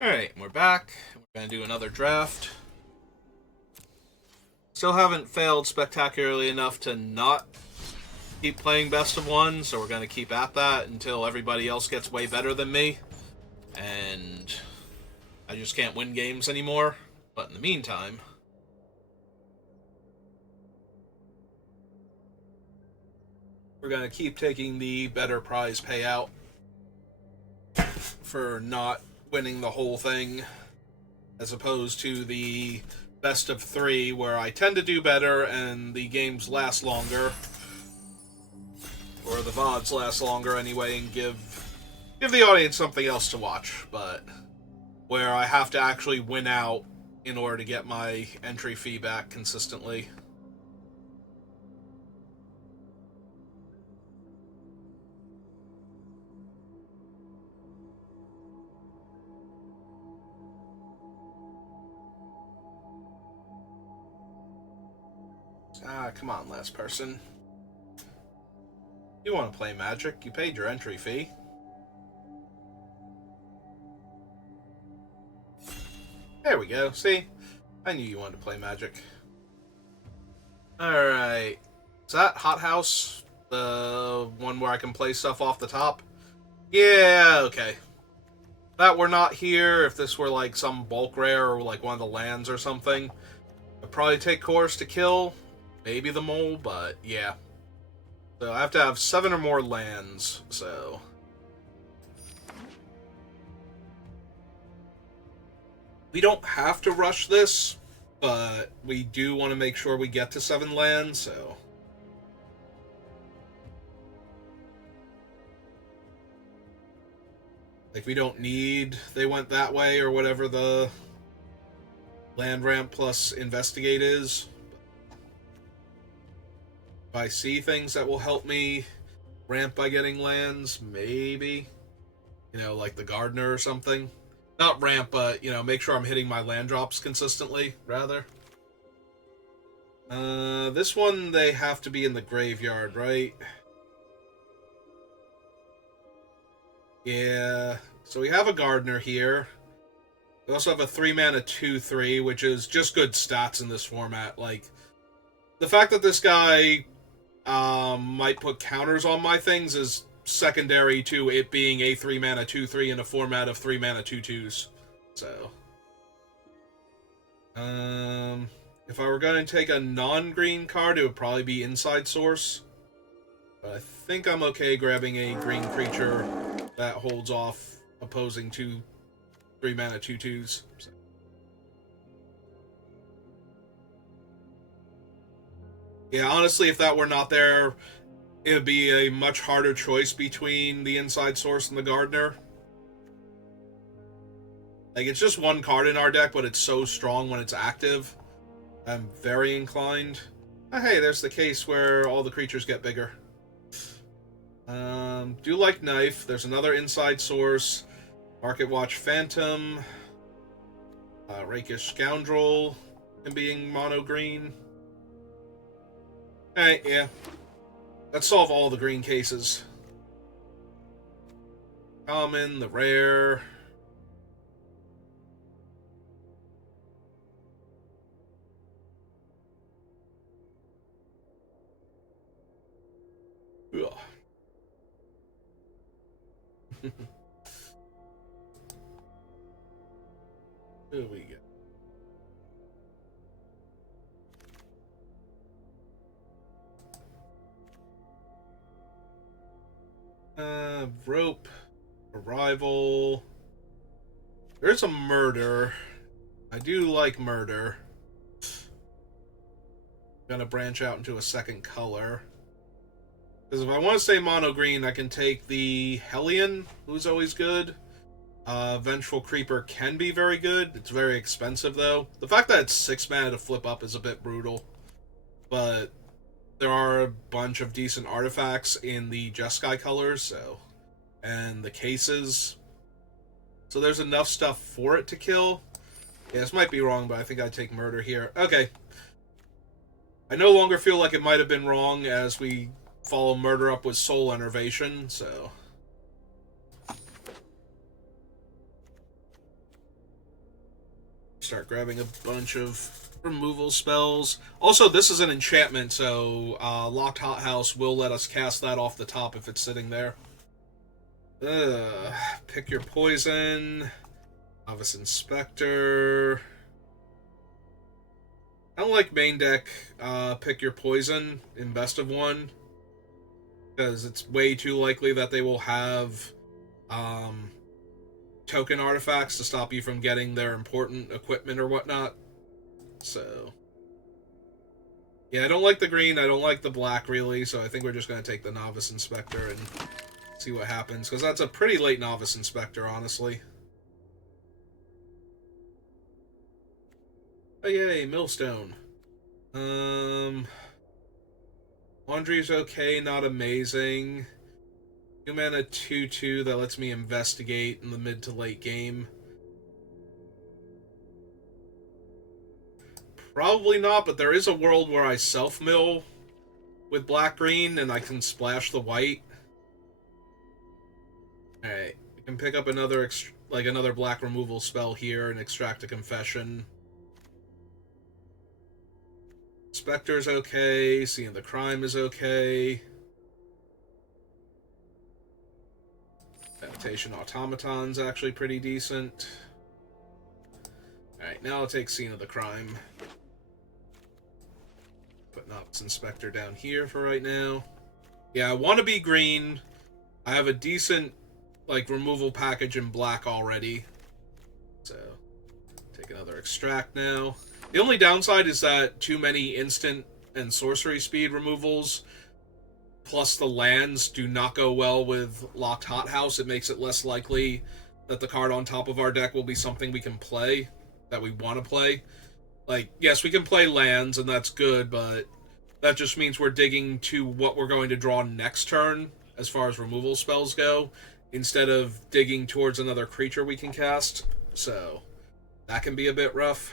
Alright, we're back. We're going to do another draft. Still haven't failed spectacularly enough to not keep playing best of one, so we're going to keep at that until everybody else gets way better than me. And I just can't win games anymore. But in the meantime, we're going to keep taking the better prize payout for not winning the whole thing, as opposed to the best of three, where I tend to do better and the games last longer, or the VODs last longer anyway, and give the audience something else to watch, but where I have to actually win out in order to get my entry fee back consistently. Come on, last person. You want to play Magic? You paid your entry fee. There we go. See? I knew you wanted to play Magic. Alright. Is that Hothouse? The one where I can play stuff off the top? Yeah, okay. That were not here, if this were like some bulk rare or like one of the lands or something, I'd probably take Chorus to kill. Maybe the Mole, but yeah. So I have to have 7 or more lands, so... We don't have to rush this, but we do want to make sure we get to 7 lands, so... Like, we don't need They Went That Way or whatever the land ramp plus investigate is. If I see things that will help me ramp by getting lands, maybe. You know, like the Gardener or something. Not ramp, but, you know, make sure I'm hitting my land drops consistently, rather. This one, they have to be in the graveyard, right? Yeah. So we have a Gardener here. We also have a 3-mana 2/3, which is just good stats in this format. Like, the fact that this guy might put counters on my things is secondary to it being a 3-mana 2/3 in a format of 3-mana 2/2s. So, if I were going to take a non-green card, it would probably be Inside Source. But I think I'm okay grabbing a green creature that holds off opposing 2 3-mana 2/2s. So. Yeah, honestly, if that were not there, it would be a much harder choice between the Inside Source and the Gardener. Like, it's just one card in our deck, but it's so strong when it's active. I'm very inclined. Oh, hey, there's the case where all the creatures get bigger. Do like Knife. There's another Inside Source. Market Watch Phantom. Rakish Scoundrel. And being mono green. Alright, yeah. Let's solve all the green cases. Common, the rare. Ugh. Who do we get? Rope. Arrival. There's a Murder. I do like Murder. Gonna branch out into a second color. Because if I want to stay mono green, I can take the Hellion, who's always good. Vengeful Creeper can be very good. It's very expensive, though. The fact that it's 6 mana to flip up is a bit brutal. But there are a bunch of decent artifacts in the Jeskai colors, so... And the cases. So there's enough stuff for it to kill. Yeah, this might be wrong, but I think I'd take Murder here. Okay. I no longer feel like it might have been wrong, as we follow Murder up with Soul Enervation, so... start grabbing a bunch of removal spells. Also, this is an enchantment, so Locked Hothouse will let us cast that off the top if it's sitting there. Pick your poison. Novice Inspector. I don't like main deck pick your poison in best of one, because it's way too likely that they will have token artifacts to stop you from getting their important equipment or whatnot. So, yeah, I don't like the green, I don't like the black, really, so I think we're just going to take the Novice Inspector and see what happens, because that's a pretty late Novice Inspector, honestly. Oh, yay, Millstone. Laundry's okay, not amazing. 2-mana 2/2 that lets me investigate in the mid to late game. Probably not, but there is a world where I self-mill with black-green and I can splash the white. Alright, we can pick up another another black removal spell here and extract a Confession. Spectre's okay, Seeing the Crime is okay. Meditation Automaton's actually pretty decent. Alright, now I'll take Scene of the Crime. Put Novice Inspector down here for right now. Yeah, I want to be green. I have a decent, removal package in black already. So, take another Extract now. The only downside is that too many instant and sorcery speed removals, plus the lands, do not go well with Locked Hothouse. It makes it less likely that the card on top of our deck will be something we can play, that we want to play. Yes, we can play lands, and that's good, but that just means we're digging to what we're going to draw next turn, as far as removal spells go, instead of digging towards another creature we can cast. So, that can be a bit rough.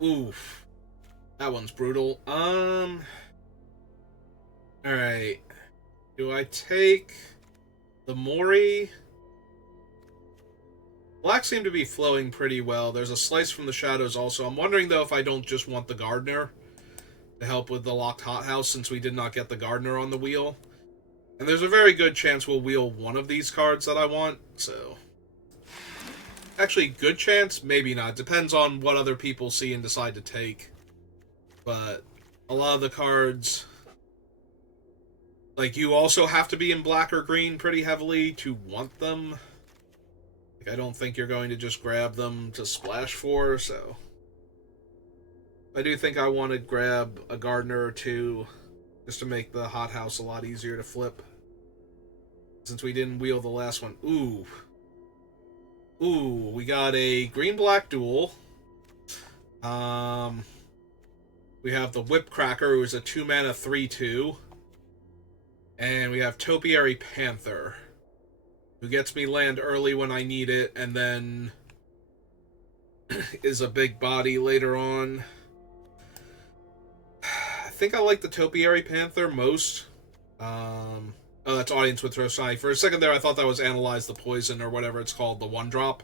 Oof. That one's brutal. Alright. Do I take the Mori? Black seem to be flowing pretty well. There's a Slice from the Shadows also. I'm wondering, though, if I don't just want the Gardener to help with the Locked Hothouse, since we did not get the Gardener on the wheel. And there's a very good chance we'll wheel one of these cards that I want, so... Actually, good chance? Maybe not. Depends on what other people see and decide to take. But a lot of the cards... you also have to be in black or green pretty heavily to want them. I don't think you're going to just grab them to splash for, so... I do think I want to grab a Gardener or two, just to make the Hothouse a lot easier to flip. Since we didn't wheel the last one. Ooh, we got a green-black duel. We have the Whipcracker, who is a 2-mana 3/2. And we have Topiary Panther, who gets me land early when I need it, and then is a big body later on. I think I like the Topiary Panther most. Oh, that's Audience with Rosai. For a second there, I thought that was Analyze the Poison, or whatever it's called, the 1-drop.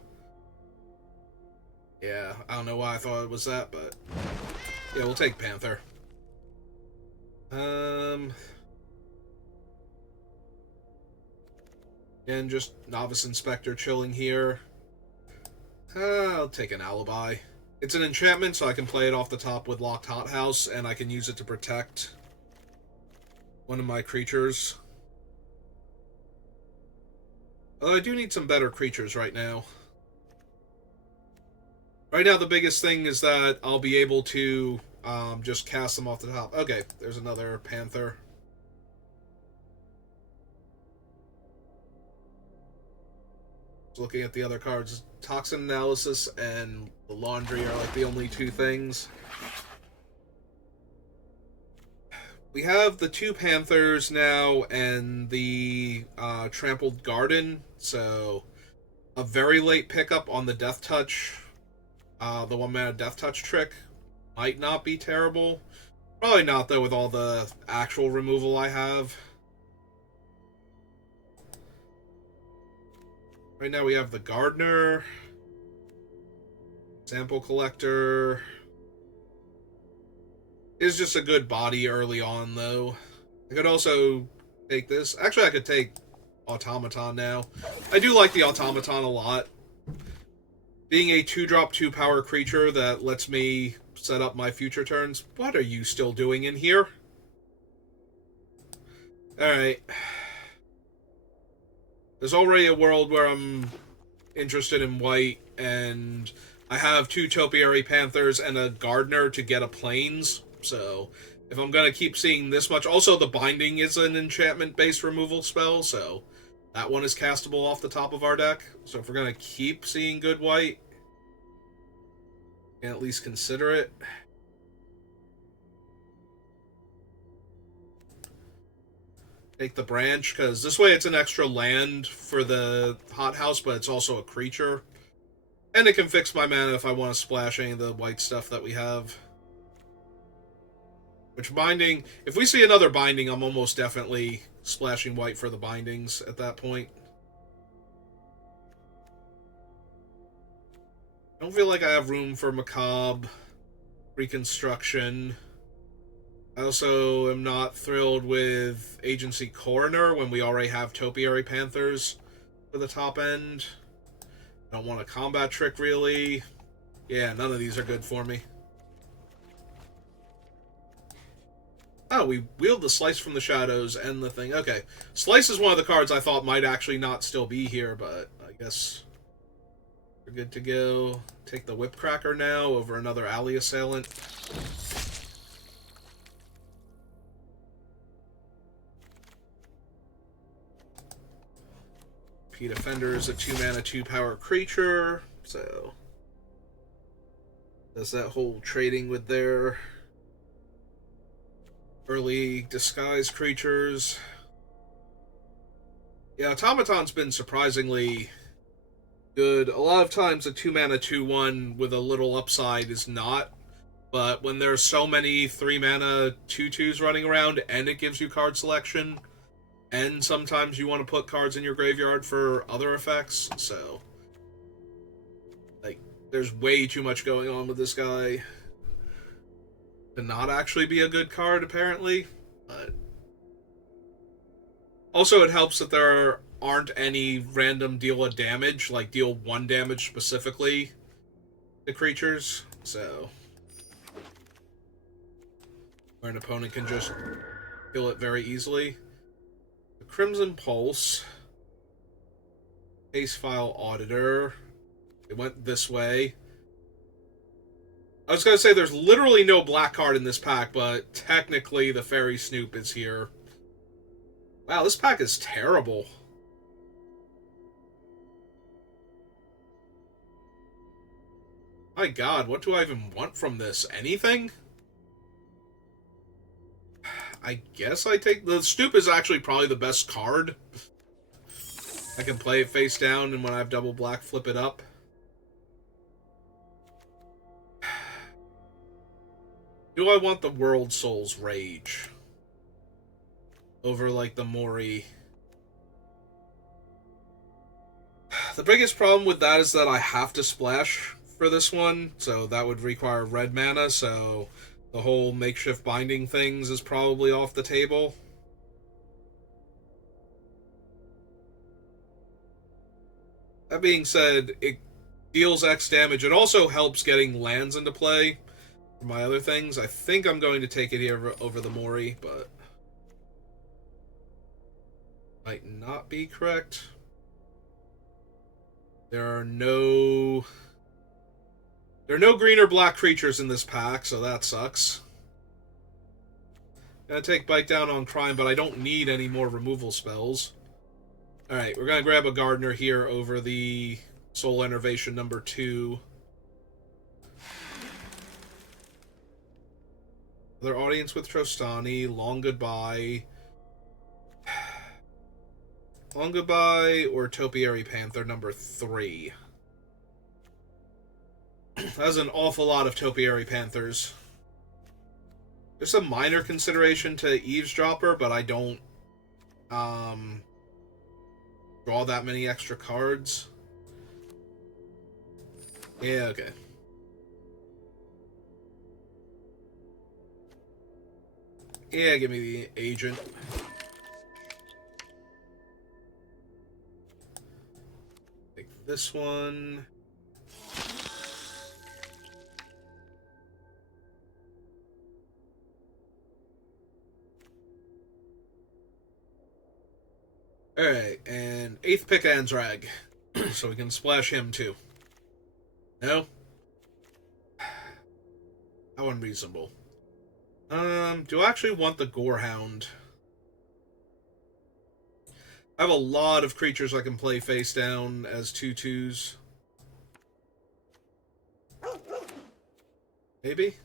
Yeah, I don't know why I thought it was that, but... yeah, we'll take Panther. And just Novice Inspector chilling here. I'll take an Alibi. It's an enchantment, so I can play it off the top with Locked Hothouse, and I can use it to protect one of my creatures. Although I do need some better creatures right now. Right now, the biggest thing is that I'll be able to just cast them off the top. Okay, there's another Panther. Looking at the other cards, Toxin Analysis and the Laundry are the only two things. We have the 2 Panthers now and the Trampled Garden, so a very late pickup on the Death Touch, the 1-mana Death Touch trick might not be terrible. Probably not, though, with all the actual removal I have. Right now we have the Gardener, Sample Collector. Is just a good body early on, though. I could also take this. Actually, I could take Automaton now. I do like the Automaton a lot. Being a 2-drop 2-power creature that lets me set up my future turns. What are you still doing in here? Alright. There's already a world where I'm interested in white, and I have 2 Topiary Panthers and a Gardener to get a Plains. So, if I'm going to keep seeing this much... Also, the Binding is an enchantment-based removal spell, so that one is castable off the top of our deck. So if we're going to keep seeing good white, can at least consider it. Take the Branch, because this way it's an extra land for the hothouse, but it's also a creature. And it can fix my mana if I want to splash any of the white stuff that we have. Which Binding... If we see another Binding, I'm almost definitely splashing white for the Bindings at that point. I don't feel like I have room for Macabre, Reconstruction. I also am not thrilled with Agency Coroner when we already have Topiary Panthers for the top end. I don't want a combat trick, really. Yeah, none of these are good for me. Oh, we wield the Slice from the Shadows and the thing. Okay. Slice is one of the cards I thought might actually not still be here, but I guess we're good to go. Take the Whipcracker now over another Alley Assailant. P Defender is a 2-mana 2-power creature, so does that whole trading with their early disguise creatures. Yeah, Automaton's been surprisingly good. A lot of times a 2-mana 2/1 with a little upside is not, but when there's so many 3-mana 2/2s running around and it gives you card selection, and sometimes you want to put cards in your graveyard for other effects, so like there's way too much going on with this guy to not actually be a good card, apparently. But also, it helps that there aren't any random deal of damage, like deal 1 damage specifically to creatures, so where an opponent can just kill it very easily. The Crimson Pulse, Case File Auditor. It went this way. I was going to say there's literally no black card in this pack, but technically the Fairy Snoop is here. Wow, this pack is terrible. My god, what do I even want from this? Anything? I guess I take... The Snoop is actually probably the best card. I can play it face down, and when I have double black, flip it up. Do I want the World Soul's Rage over, like, the Mori? The biggest problem with that is that I have to splash for this one, so that would require red mana, so the whole makeshift binding things is probably off the table. That being said, it deals X damage. It also helps getting lands into play. My other things, I think I'm going to take it here over the Mori, but might not be correct. There are no green or black creatures in this pack, so that sucks. Gonna take Bite Down on Crime, but I don't need any more removal spells. Alright, we're gonna grab a Gardener here over the Soul Enervation number 2. Other audience with Trostani, Long Goodbye. Long Goodbye or Topiary Panther number 3. That's an awful lot of Topiary Panthers. There's a minor consideration to Eavesdropper, but I don't draw that many extra cards. Yeah, okay. Yeah, give me the agent. Take this one. Alright, and 8th pick Anzrag. So we can splash him too. No? How unreasonable. Do I actually want the Gorehound? I have a lot of creatures I can play face down as 2/2s. Maybe?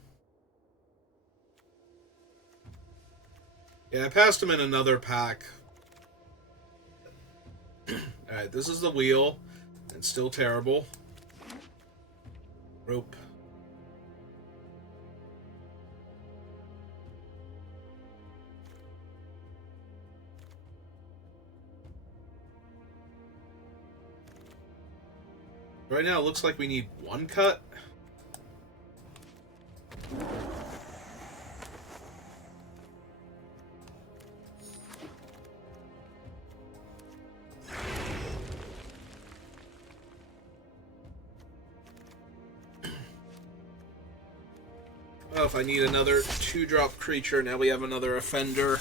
Yeah, I passed him in another pack. Alright, this is the wheel. It's still terrible. Rope. Right now, it looks like we need 1 cut. Well, if I need another 2-drop creature, now we have another Offender.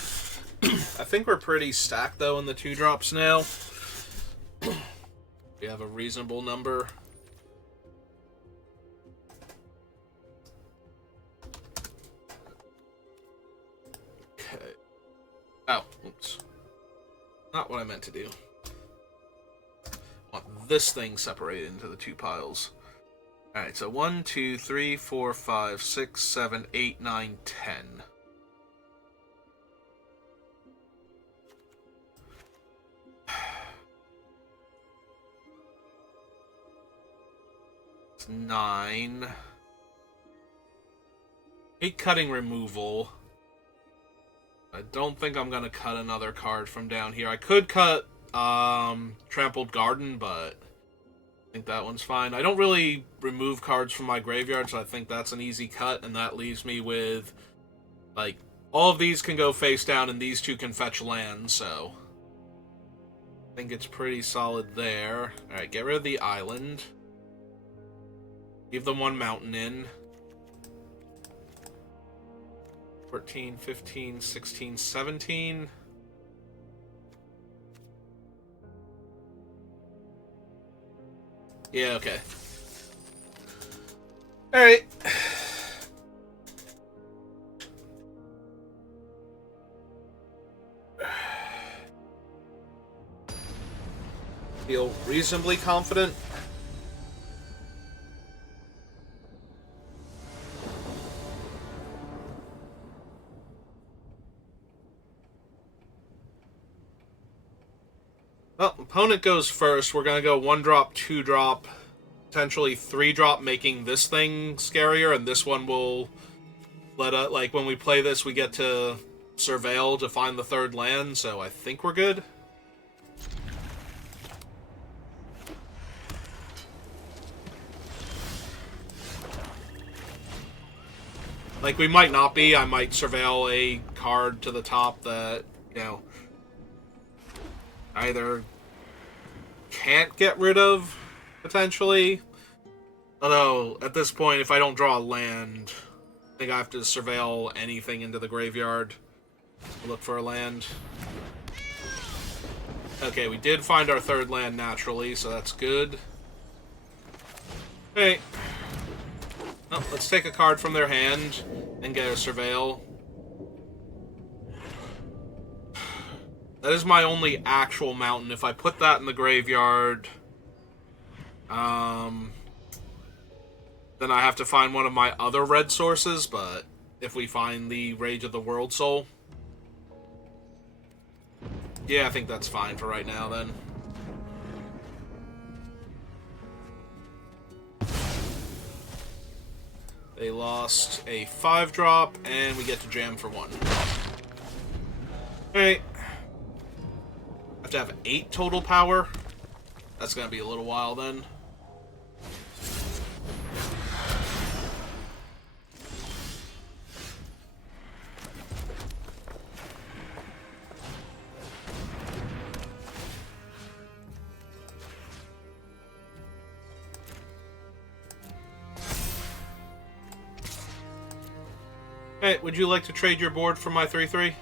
I think we're pretty stacked, though, in the 2-drops now. We have a reasonable number. Okay. Oh, oops. Not what I meant to do. I want this thing separated into the 2 piles. Alright, so 1, 2, 3, 4, 5, 6, 7, 8, 9, 10. It's 9. 8 cutting removal. I don't think I'm gonna cut another card from down here. I could cut Trampled Garden, but I think that one's fine. I don't really remove cards from my graveyard, so I think that's an easy cut, and that leaves me with, like, all of these can go face down, and these 2 can fetch land, so I think it's pretty solid there. Alright, get rid of the island. Leave the 1 mountain in. 14, 15, 16, 17. Yeah, okay. Alright. Feel reasonably confident. Well, opponent goes first. We're gonna go 1-drop, 2-drop, potentially 3-drop, making this thing scarier, and this one will let us, like, when we play this, we get to surveil to find the 3rd land, so I think we're good. Like, we might not be. I might surveil a card to the top that, you know, either can't get rid of, potentially. Although, at this point, if I don't draw a land, I think I have to surveil anything into the graveyard to look for a land. Okay, we did find our 3rd land naturally, so that's good. Hey. Oh, let's take a card from their hand and get a surveil. That is my only actual mountain. If I put that in the graveyard, then I have to find one of my other red sources, but if we find the Rage of the World Soul. Yeah, I think that's fine for right now, then. They lost a 5-drop, and we get to jam for 1. Alright. Have to have 8 total power. That's gonna be a little while, then. Hey, would you like to trade your board for my 3/3?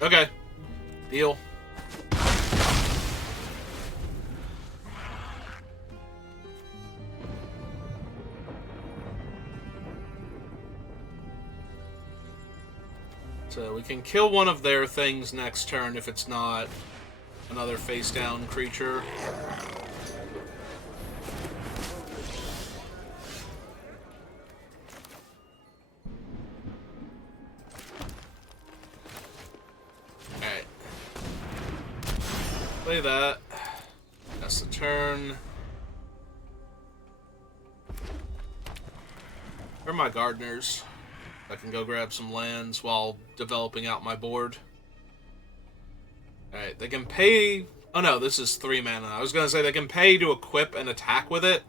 Okay. Deal. So we can kill one of their things next turn if it's not another face-down creature. Alright. Play that. That's the turn. Where are my gardeners? I can go grab some lands while developing out my board. Alright, they can pay... Oh no, this is 3 mana. I was gonna say they can pay to equip and attack with it.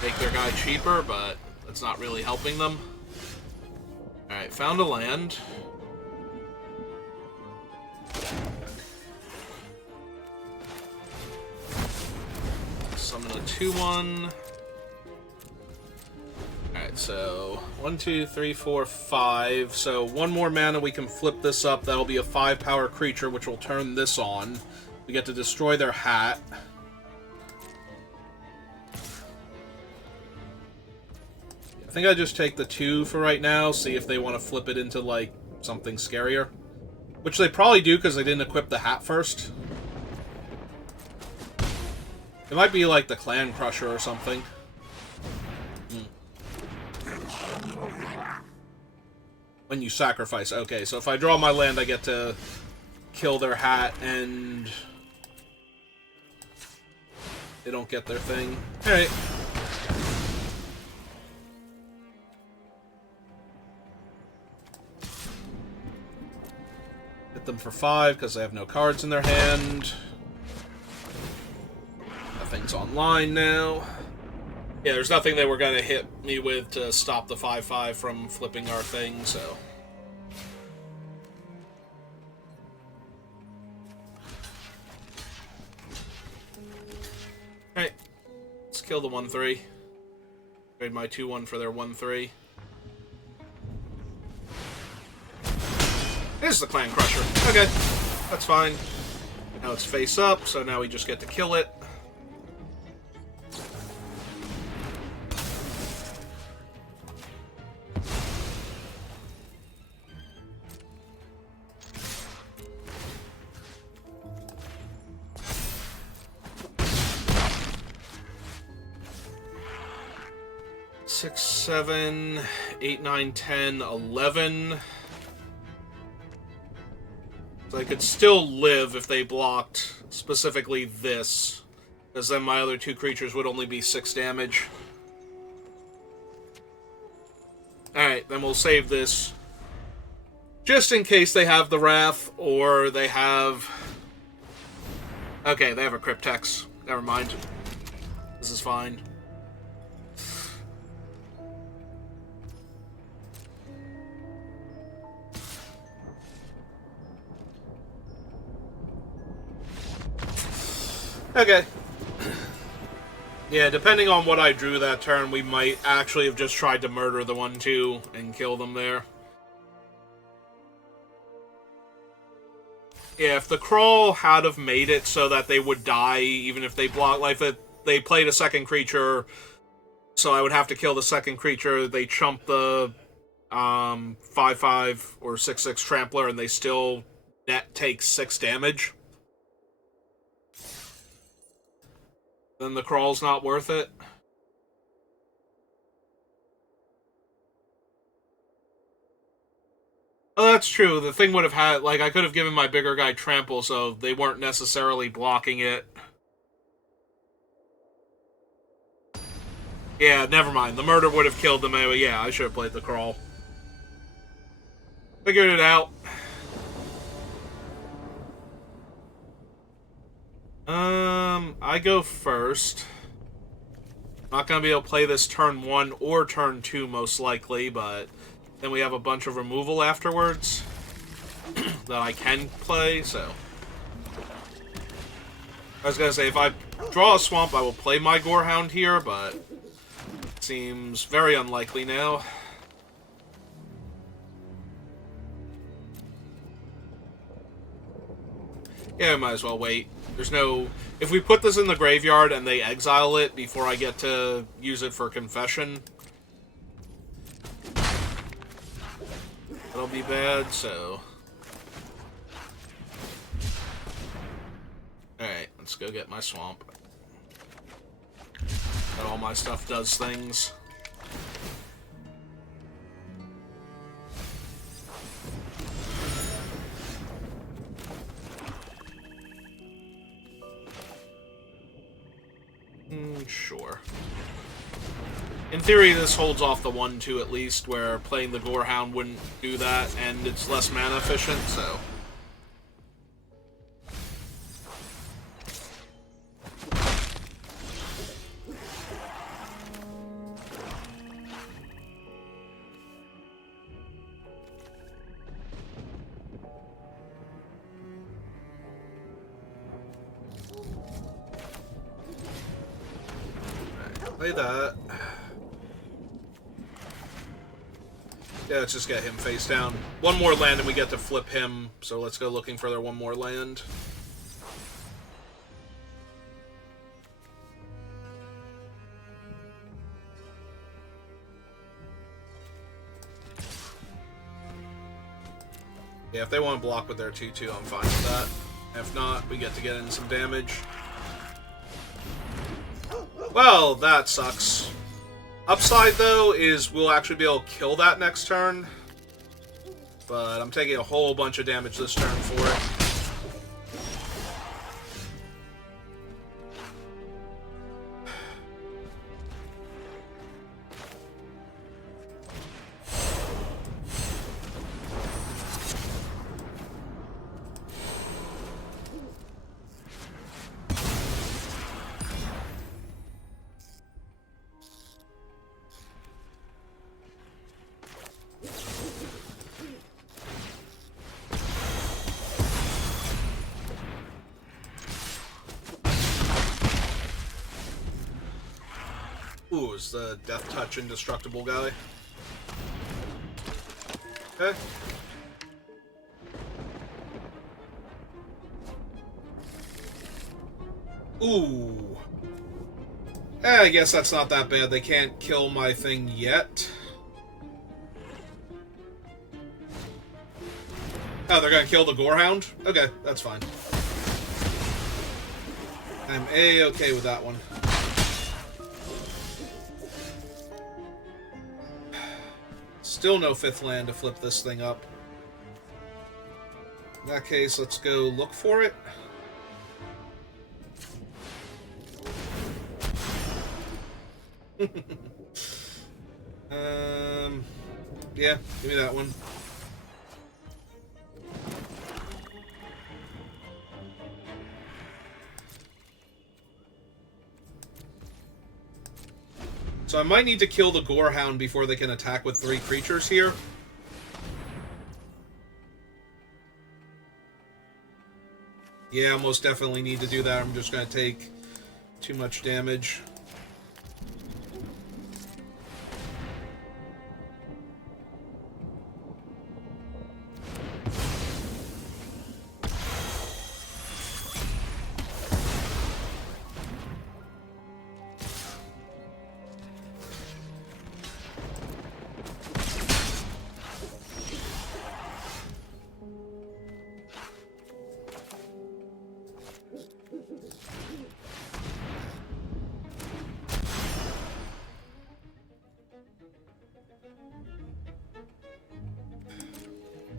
Make their guy cheaper, but that's not really helping them. Alright, found a land. Summon a 2/1. Alright, so 1, 2, 3, 4, 5. So 1 more mana, we can flip this up. That'll be a 5-power creature, which will turn this on. We get to destroy their hat. I think I just take the 2 for right now, see if they want to flip it into, like, something scarier. Which they probably do, because they didn't equip the hat first. It might be, like, the Clan Crusher or something. When you sacrifice. Okay, so if I draw my land, I get to kill their hat, and they don't get their thing. Alright. Hit them for 5, because they have no cards in their hand. Nothing's online now. Yeah, there's nothing they were going to hit me with to stop the 5/5 from flipping our thing, so... Alright. Let's kill the 1/3. Trade my 2/1 for their 1/3. Here's the Clan Crusher. Okay. That's fine. Now it's face up, so now we just get to kill it. Six, 7, 8, 9, 10, 11. So I could still live if they blocked specifically this, because then my other 2 creatures would only be 6 damage. Alright, then we'll save this just in case they have the Wrath, or they have... Okay, they have a Cryptex. Never mind. This is fine. Okay. Yeah, depending on what I drew that turn, we might actually have just tried to murder the 1/2 and kill them there. Yeah, if the Crawl had have made it so that they would die even if they block, like if they played a second creature, so I would have to kill the second creature, they chump the 5/5 or 6/6 Trampler, and they still net take 6 damage. Then the crawl's not worth it. Oh, that's true. The thing would have had, like, I could have given my bigger guy trample, so they weren't necessarily blocking it. Yeah, never mind. The murder would have killed them anyway. Yeah, I should have played the crawl. Figured it out. I go first. Not gonna be able to play this turn 1 or turn 2, most likely, but then we have a bunch of removal afterwards that I can play, so. I was gonna say, if I draw a swamp, I will play my Gorehound here, but it seems very unlikely now. Yeah, we might as well wait. There's no... If we put this in the graveyard and they exile it before I get to use it for confession, that'll be bad, so... Alright, let's go get my swamp. That all my stuff does things. Sure. In theory, this holds off the 1-2 at least, where playing the Gorehound wouldn't do that, and it's less mana efficient, so... Play that. Yeah, let's just get him face down. One more land and we get to flip him, so let's go looking for their one more land. Yeah, if they want to block with their 2-2, I'm fine with that. If not, we get to get in some damage. Well, that sucks. Upside, though, is we'll actually be able to kill that next turn. But I'm taking a whole bunch of damage this turn for it. Ooh, is the Death Touch indestructible guy? Okay. Ooh. I guess that's not that bad. They can't kill my thing yet. Oh, they're gonna kill the Gorehound? Okay, that's fine. I'm A-okay with that one. Still no 5th land to flip this thing up. In that case, let's go look for it. Yeah, give me that one. So I might need to kill the Gorehound before they can attack with 3 creatures here. Yeah, most definitely need to do that. I'm just going to take too much damage.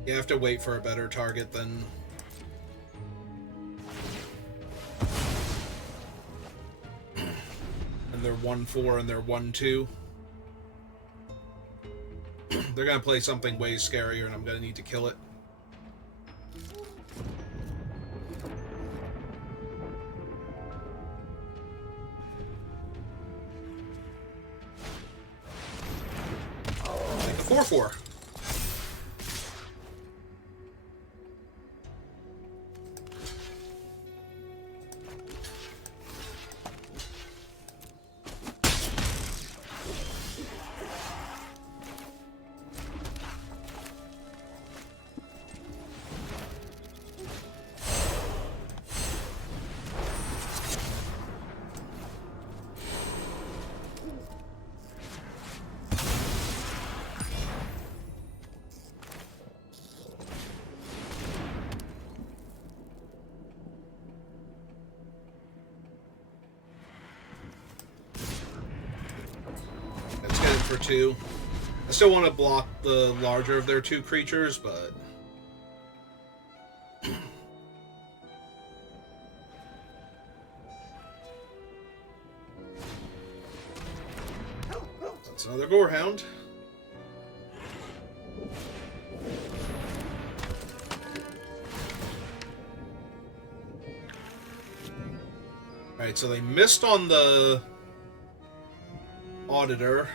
You have to wait for a better target than... and they're 1-4 and they're 1-2. They're gonna play something way scarier and I'm gonna need to kill it. Take a 4-4. For 2. I still want to block the larger of their 2 creatures, but... That's another Gorehound. Alright, so they missed on the Auditor.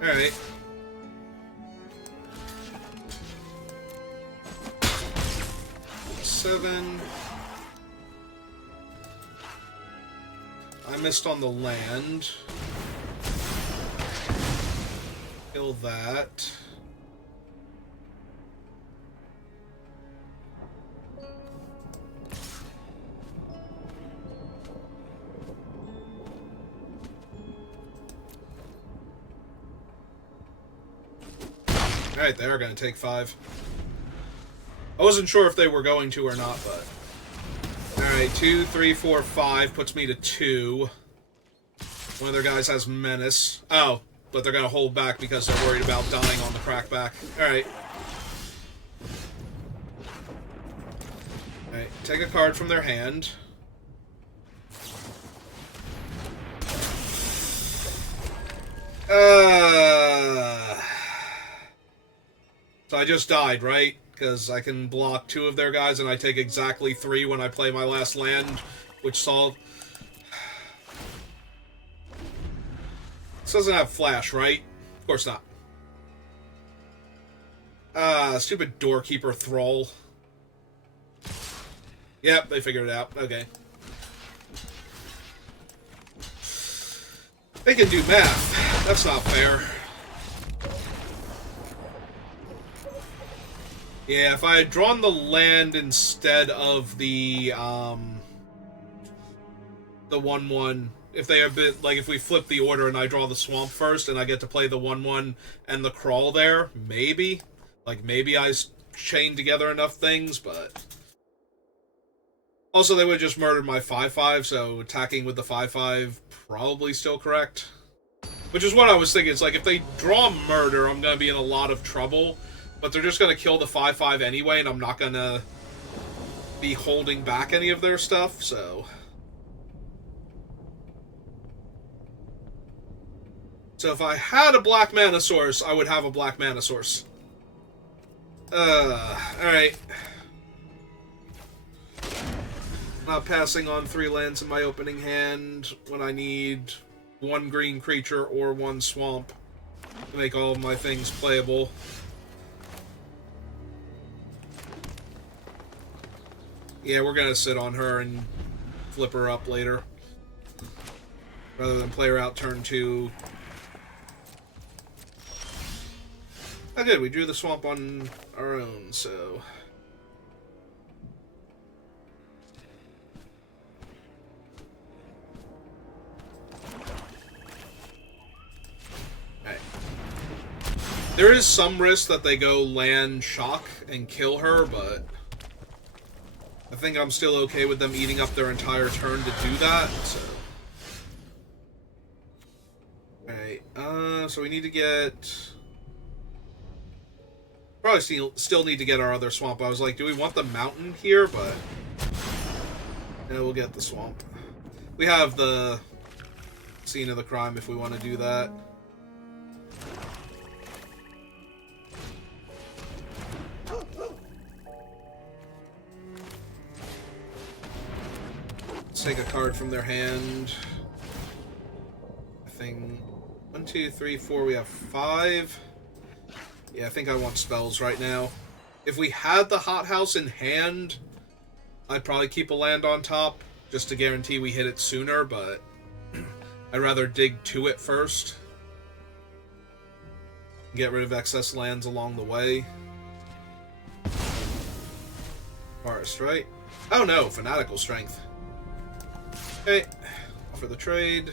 Alright. Seven. I missed on the land. Kill that. Alright, they are going to take 5. I wasn't sure if they were going to or not, but... Alright, 2, 3, 4, 5 puts me to 2. One of their guys has Menace. Oh, but they're going to hold back because they're worried about dying on the crackback. Alright. Alright, take a card from their hand. So I just died, right? Because I can block 2 of their guys and I take exactly 3 when I play my last land, which solved... This doesn't have flash, right? Of course not. Stupid Doorkeeper Thrall. Yep, they figured it out. Okay. They can do math. That's not fair. Yeah, if I had drawn the land instead of the 1-1, if they have been, like, if we flip the order and I draw the swamp first and I get to play the 1-1 and the crawl there, maybe. Like, maybe I chained together enough things, but... Also, they would have just murdered my 5-5, so attacking with the 5-5 probably still correct. Which is what I was thinking. It's like, if they draw murder, I'm going to be in a lot of trouble. But they're just going to kill the 5-5 anyway, and I'm not going to be holding back any of their stuff, so... So if I had a black mana source, I would have a black mana source. Alright. Not passing on 3 lands in my opening hand when I need 1 green creature or 1 swamp to make all of my things playable. Yeah, we're gonna sit on her and flip her up later. Rather than play her out turn 2. I did, we drew the swamp on our own, so... Alright. There is some risk that they go land shock and kill her, but... I think I'm still okay with them eating up their entire turn to do that, so... Alright, so we need to get... Probably still need to get our other swamp. I was like, do we want the mountain here? But yeah, we'll get the swamp. We have the scene of the crime if we want to do that. Let's take a card from their hand. I think 1, 2, 3, 4. We have 5. Yeah, I think I want spells right now. If we had the hothouse in hand, I'd probably keep a land on top just to guarantee we hit it sooner, but I'd rather dig to it first. Get rid of excess lands along the way. Forest, right? Oh no, Fanatical Strength. Okay, offer the trade.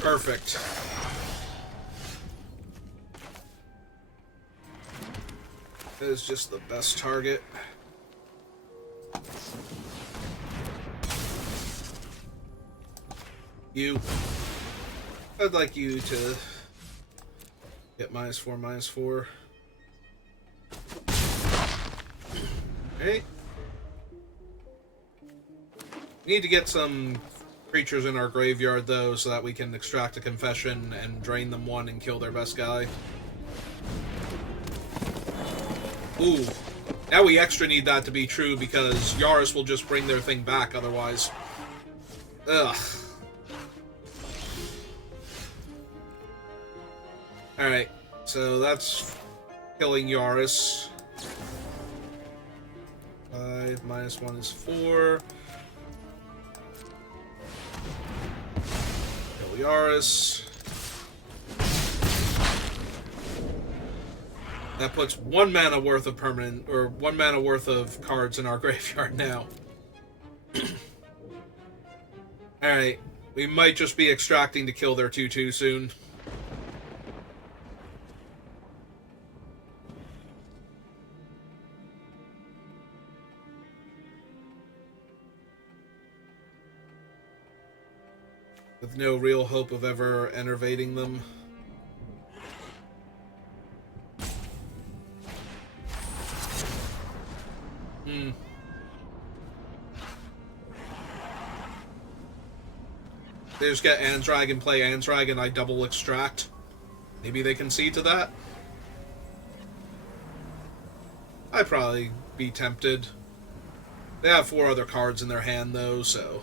Perfect. That is just the best target. You. I'd like you to get -4, -4. Okay. We need to get some creatures in our graveyard, though, so that we can extract a confession and drain them 1 and kill their best guy. Ooh. Now we extra need that to be true, because Yaris will just bring their thing back otherwise. Ugh. Alright, so that's killing Yaris. 5 -1 is 4. Yaris. That puts 1 mana worth of permanent, or 1 mana worth of cards in our graveyard now. Alright, we might just be extracting to kill their 2/2 soon. With no real hope of ever enervating them. They just get Andrag and play Andrag and I double extract. Maybe they concede to that? I'd probably be tempted. They have 4 other cards in their hand, though, so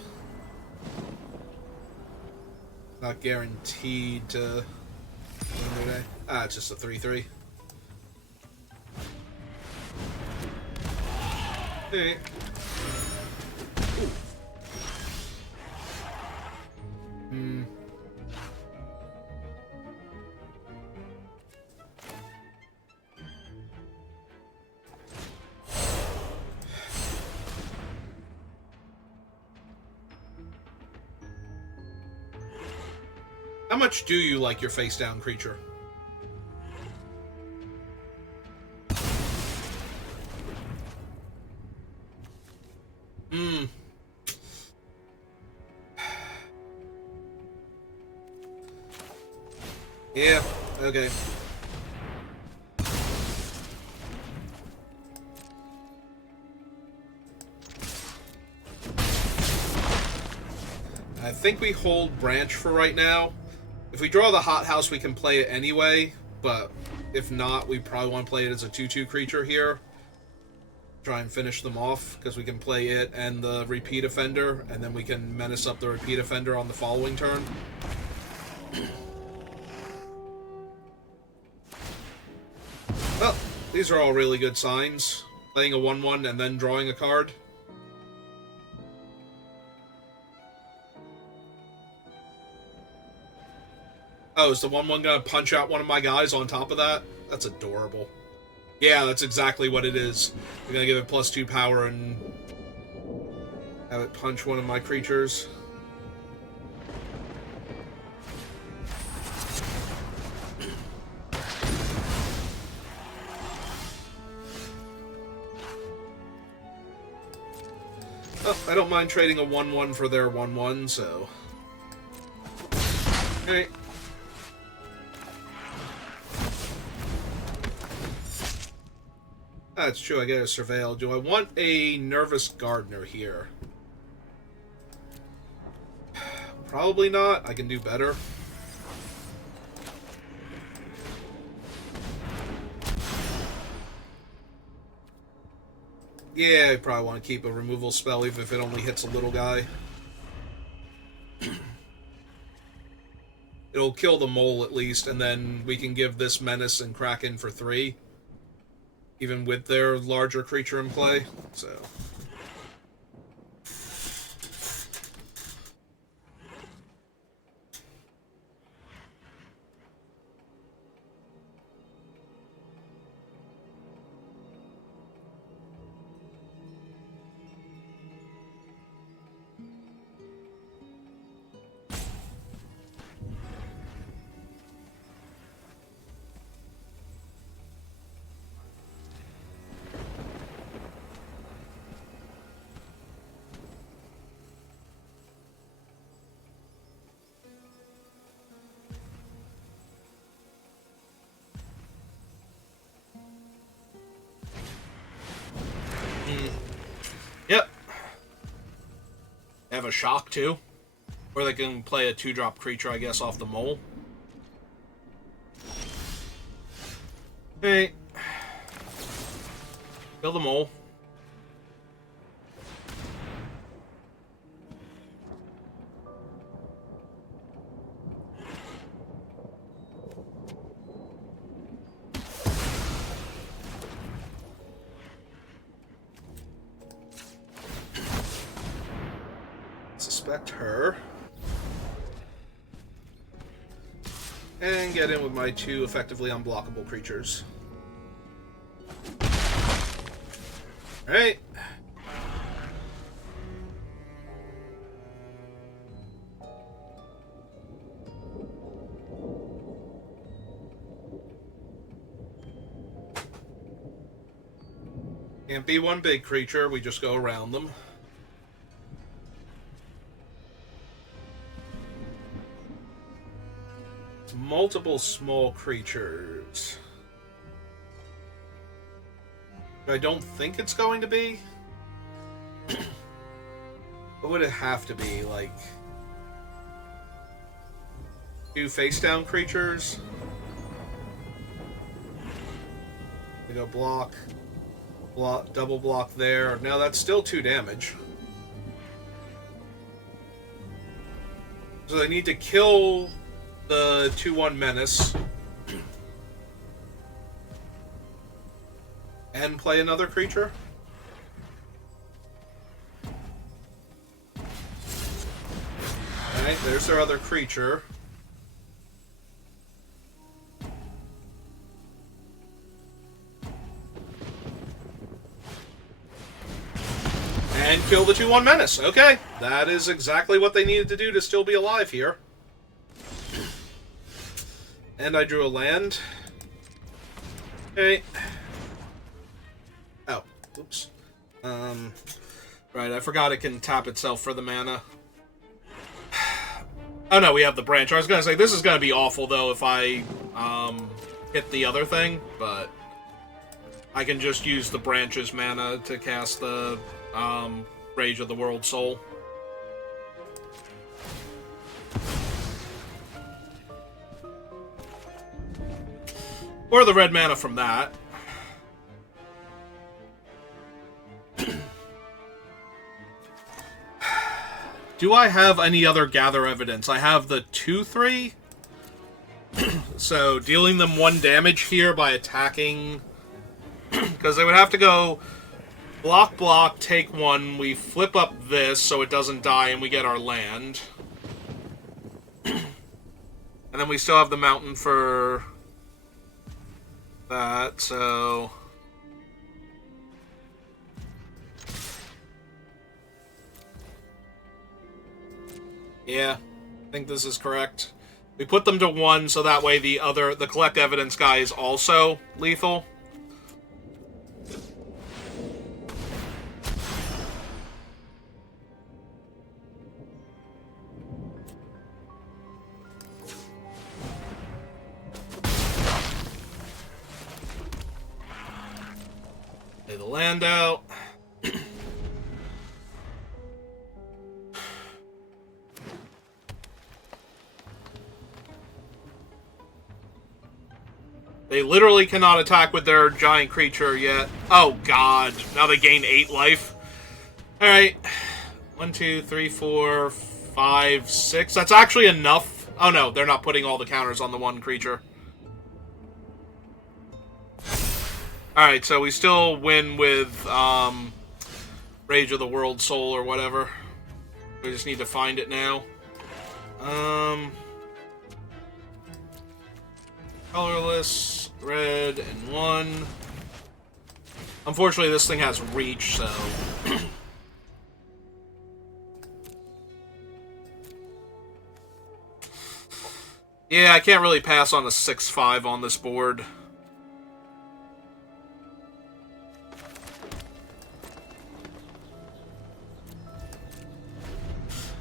not guaranteed to win their day. Ah, it's just a 3/3. Hey. How much do you like your face-down creature? Yeah, okay. I think we hold Branch for right now. If we draw the hothouse, we can play it anyway, but if not, we probably want to play it as a 2/2 creature here. Try and finish them off, because we can play it and the Repeat Offender, and then we can menace up the Repeat Offender on the following turn. Well, these are all really good signs. Playing a 1/1 and then drawing a card. Oh, is the 1/1 gonna punch out one of my guys on top of that? That's adorable. Yeah, that's exactly what it is. We're gonna give it +2 power and Have it punch one of my creatures. Oh, I don't mind trading a 1/1 for their 1/1, so... Okay. That's true, I get a Surveil. Do I want a Nervous Gardener here? Probably not. I can do better. Yeah, I probably want to keep a removal spell even if it only hits a little guy. It'll kill the mole at least, and then we can give this Menace and Kraken for 3. Even with their larger creature in play, so... Yep. They have a shock, too. Or they can play a 2-drop creature, I guess, off the mole. Hey. Kill the mole. Suspect her. And get in with my 2 effectively unblockable creatures. Alright. Can't be one big creature, we just go around them. Multiple small creatures. I don't think it's going to be. What would it have to be? Like 2 face-down creatures? We go block, double block there. Now that's still 2 damage. So they need to kill the 2/1 Menace and play another creature. Alright, there's their other creature. And kill the 2/1 Menace. Okay, that is exactly what they needed to do to still be alive here. And I drew a land. Okay. Oh, oops. Right, I forgot it can tap itself for the mana. Oh no, we have the branch. I was gonna say, this is gonna be awful, though, if I, hit the other thing, but I can just use the branch's mana to cast the, Rage of the World Soul. Or the red mana from that. Do I have any other gather evidence? I have the 2/3. So, dealing them 1 damage here by attacking... Because they would have to go block, block, take 1. We flip up this so it doesn't die and we get our land. And then we still have the mountain for... that, so... Yeah, I think this is correct. We put them to 1, so that way the collect evidence guy is also lethal. Lay the land out. They literally cannot attack with their giant creature yet. Oh, God. Now they gain 8 life. Alright. 1, 2, 3, 4, 5, 6. That's actually enough. Oh, no. They're not putting all the counters on the one creature. Alright, so we still win with Rage of the World Soul or whatever. We just need to find it now. Colorless, red, and 1. Unfortunately, this thing has reach, so... yeah, I can't really pass on a 6-5 on this board.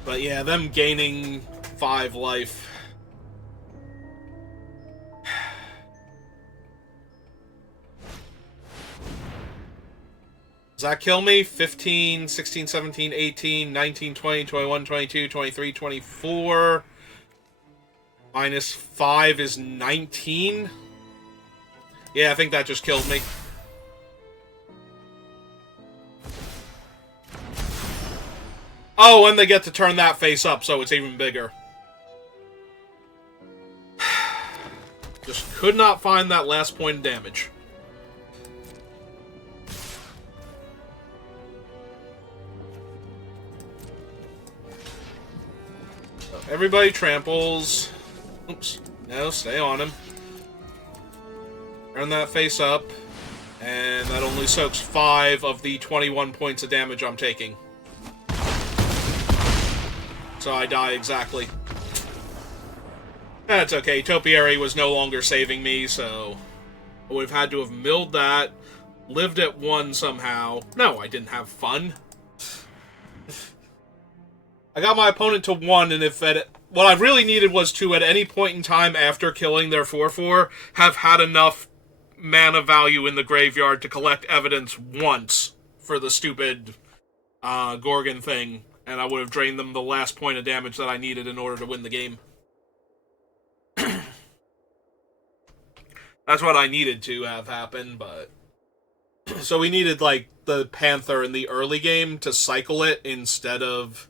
But yeah, them gaining 5 life... Does that kill me? 15, 16, 17, 18, 19, 20, 21, 22, 23, 24. Minus 5 is 19. Yeah, I think that just killed me. Oh, and they get to turn that face up, so it's even bigger. Just could not find that last point of damage. Everybody tramples. Oops. No, stay on him. Turn that face up. And that only soaks 5 of the 21 points of damage I'm taking. So I die exactly. That's okay. Topiary was no longer saving me, so... I would have had to have milled that. Lived at 1 somehow. No, I didn't have fun. I got my opponent to 1, and if what I really needed was to, at any point in time after killing their 4/4, have had enough mana value in the graveyard to collect evidence once for the stupid Gorgon thing, and I would have drained them the last point of damage that I needed in order to win the game. That's what I needed to have happen, but... So we needed, like, the Panther in the early game to cycle it instead of...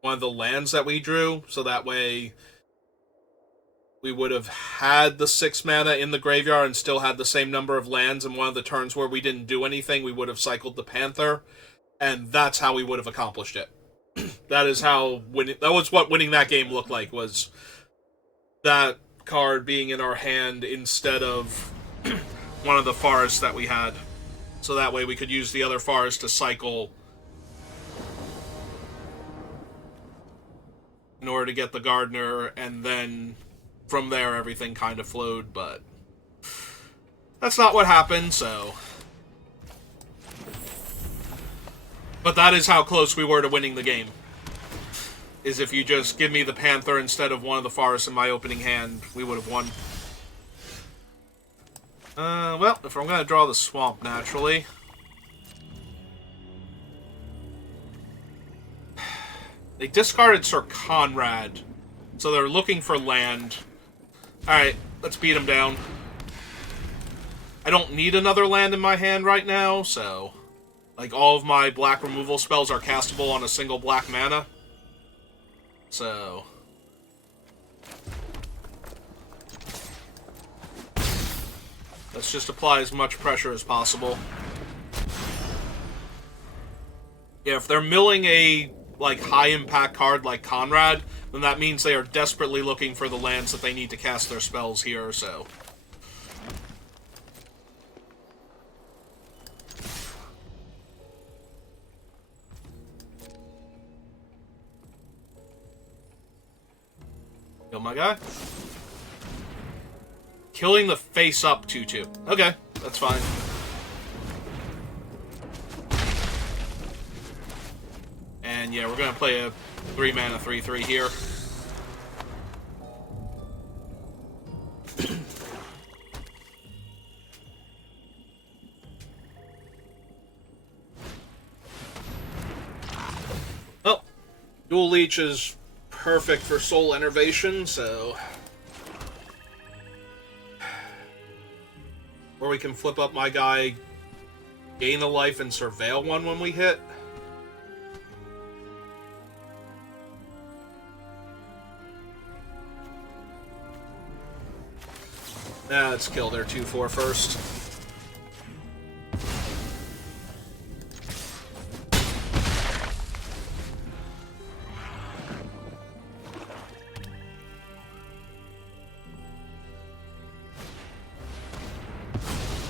one of the lands that we drew, so that way we would have had the 6 mana in the graveyard and still had the same number of lands, and one of the turns where we didn't do anything, we would have cycled the Panther, and that's how we would have accomplished it. That is how that was what winning that game looked like, was that card being in our hand instead of one of the forests that we had. So that way we could use the other forest to cycle in order to get the Gardener, and then from there everything kind of flowed, but that's not what happened, so... But that is how close we were to winning the game. Is if you just give me the Panther instead of one of the forests in my opening hand, we would have won. Well, if I'm going to draw the Swamp, naturally... They discarded Sir Conrad, so they're looking for land. Alright, let's beat them down. I don't need another land in my hand right now, so... Like, all of my black removal spells are castable on a single black mana. So... let's just apply as much pressure as possible. Yeah, if they're milling a... like, high-impact card like Conrad, then that means they are desperately looking for the lands that they need to cast their spells here, so... Kill my guy. Killing the face-up 2/2. Okay, that's fine. And yeah, we're going to play a 3-mana 3/3 here. Well, Dual Leech is perfect for Soul Enervation, so... Or we can flip up my guy, gain a life, and surveil one when we hit. Nah, let's kill their 2/4 first.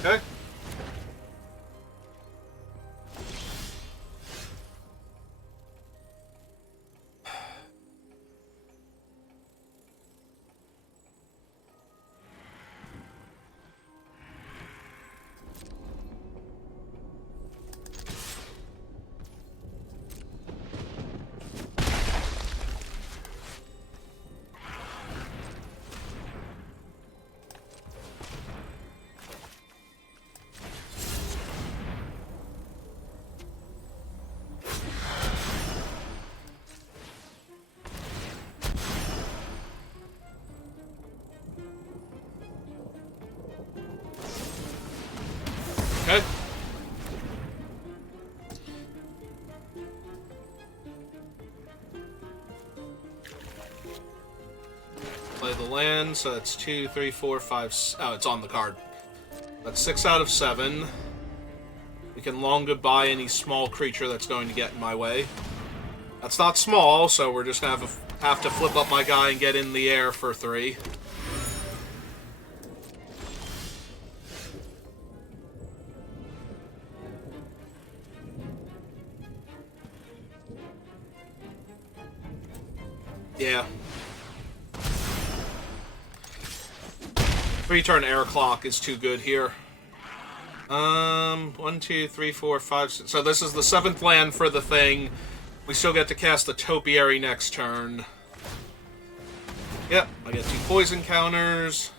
Okay. Okay. Play the land, so it's 2, 3, 4, 5... Oh, it's on the card. That's 6 out of 7. We can long goodbye any small creature that's going to get in my way. That's not small, so we're just going to have to flip up my guy and get in the air for 3. Yeah. 3-turn air clock is too good here. 1, 2, 3, 4, 5, 6. So this is the 7th land for the thing. We still get to cast the Topiary next turn. Yep, I get 2 poison counters.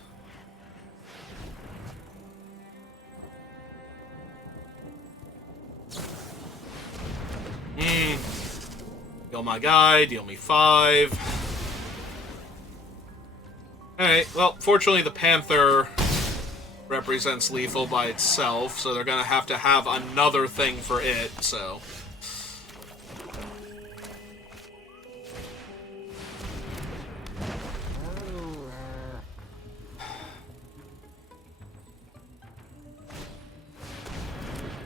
Kill my guy, deal me 5. Alright, well, fortunately the Panther represents lethal by itself, so they're gonna have to have another thing for it, so...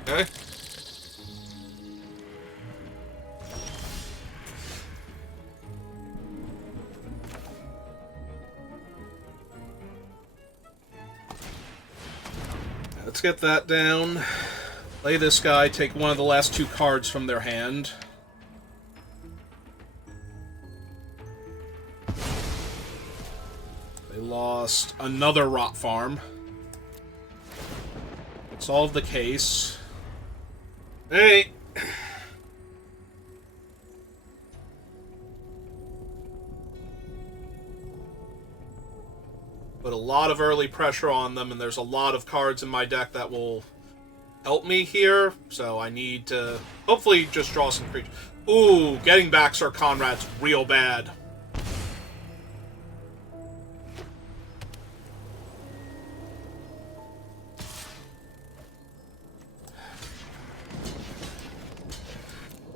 Okay. Let's get that down. Play this guy, take one of the last 2 cards from their hand. They lost another Rot Farm. Solve the case. Hey! Put a lot of early pressure on them, and there's a lot of cards in my deck that will help me here, so I need to hopefully just draw some creatures. Ooh, getting back Sir Conrad's real bad.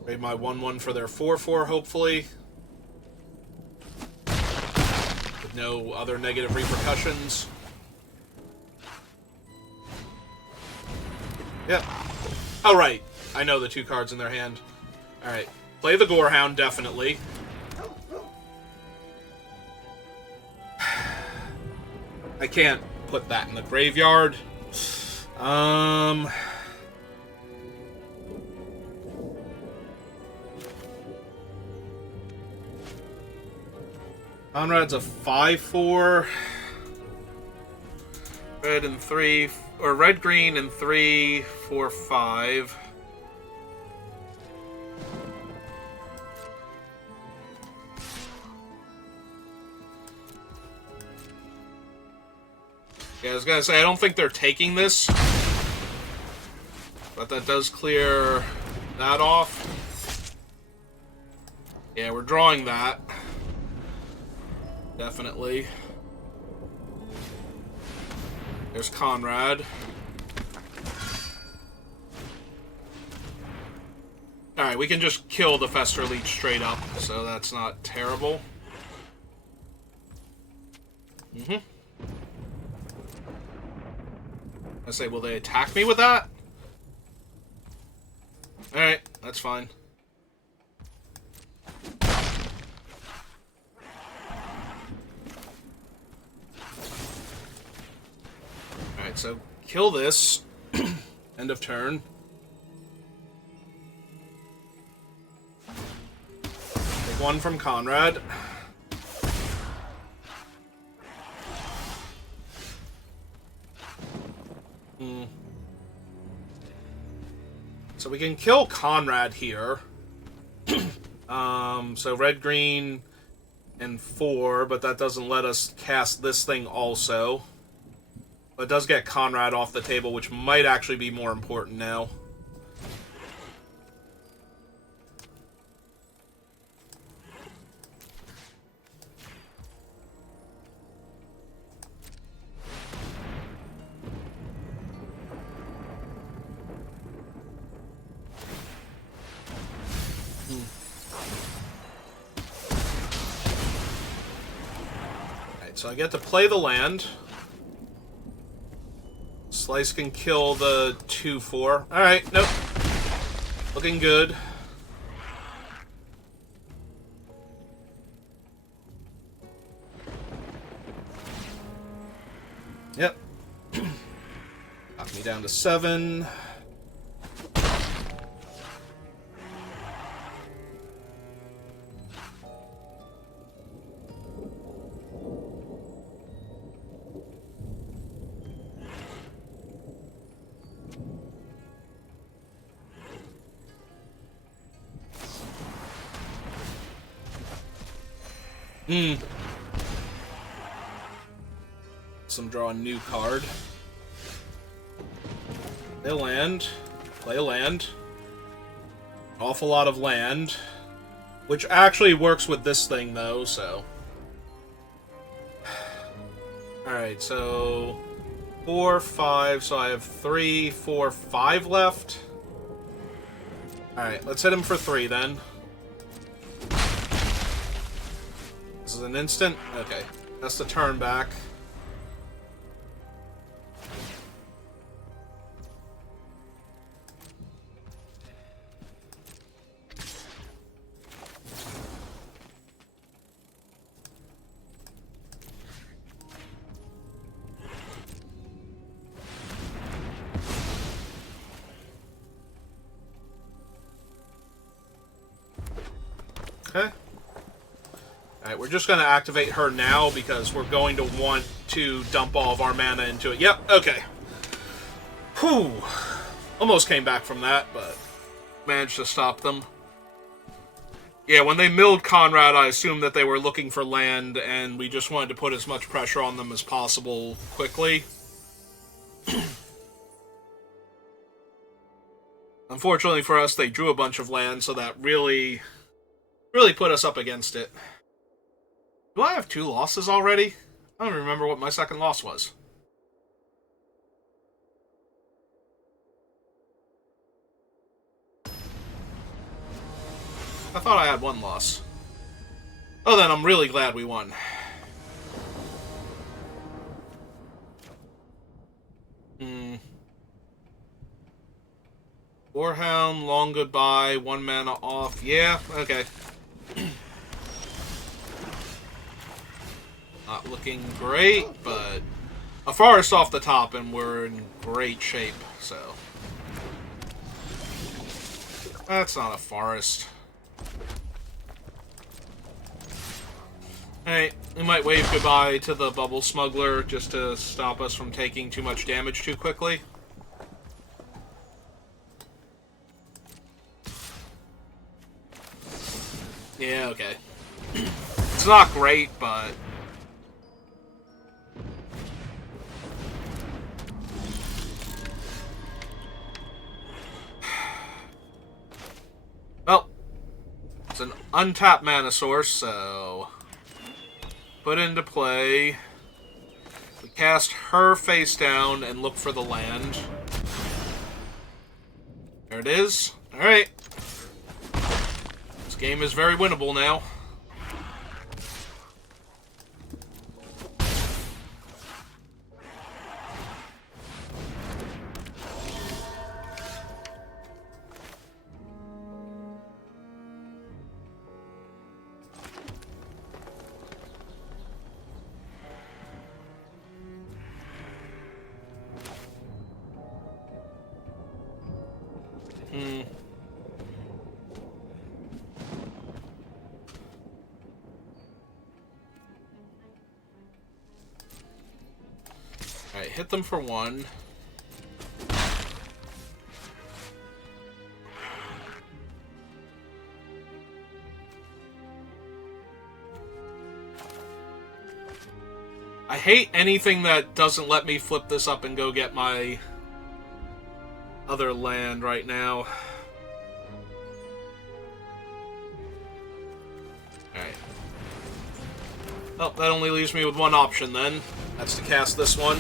Trade my 1/1 for their 4/4, hopefully. With no other negative repercussions. Yep. Oh, right. I know the 2 cards in their hand. Alright. Play the Gorehound, definitely. I can't put that in the graveyard. Conrad's a 5/4. Red and 3, or red, green, and 3, 4, 5. Yeah, I was gonna say, I don't think they're taking this. But that does clear that off. Yeah, we're drawing that. Definitely. There's Conrad. Alright, we can just kill the Fester Leech straight up, so that's not terrible. I say, will they attack me with that? Alright, that's fine. Alright, so kill this. End of turn. Take one from Conrad. So we can kill Conrad here. So red, green, and 4, but that doesn't let us cast this thing also. But it does get Conrad off the table, which might actually be more important now. So I get to play the land. Slice can kill the 2/4. Alright, nope. Looking good. Yep. Knock me down to 7. Some draw a new card. Play a land. Play a land. Awful lot of land. Which actually works with this thing, though, so... Alright, so... 4, 5, so I have 3, 4, 5 left. Alright, let's hit him for 3, then. This is an instant? Okay. That's the turn back. Okay. Alright, we're just going to activate her now because we're going to want to dump all of our mana into it. Yep, okay. Whew. Almost came back from that, but managed to stop them. Yeah, when they milled Conrad, I assumed that they were looking for land, and we just wanted to put as much pressure on them as possible quickly. Unfortunately for us, they drew a bunch of land, so that really put us up against it. Do I have 2 losses already? I don't remember what my second loss was. I thought I had 1 loss. Oh, then I'm really glad we won. Warhound, long goodbye, 1 mana off. Yeah, okay. Not looking great, but a forest off the top and we're in great shape, so. That's not a forest. Alright, we might wave goodbye to the bubble smuggler just to stop us from taking too much damage too quickly. Yeah, okay. It's not great, but... Well, it's an untapped mana source, so... Put into play. We cast her face down and look for the land. There it is. Alright. This game is very winnable now. Alright, hit them for one. I hate anything that doesn't let me flip this up and go get my other land right now. Alright. Oh, that only leaves me with one option then. That's to cast this one.